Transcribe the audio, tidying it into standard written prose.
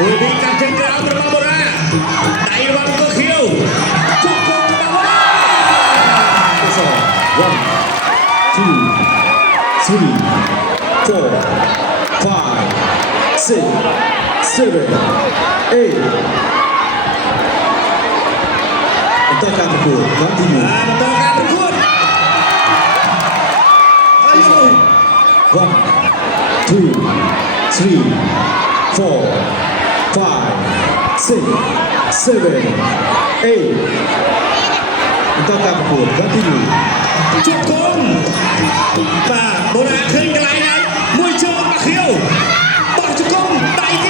មួយនេះកាត់ជើងក្រោមរបស់បូរ៉ាដៃរបស់កូខៀវជុកគុំរបស់បូរ៉ា 1 2 3 4 5 6 7 8 Untukการประกวด continue បន្តការប្រកួតហើយ 1 2 3 4 5 6 7 8 Untukการประกวด continue ជុកគុំបាទបូរ៉ាឃើញកន្លែងហើយមួយជើងរបស់ខៀវបោះជុកគុំដៃទៀត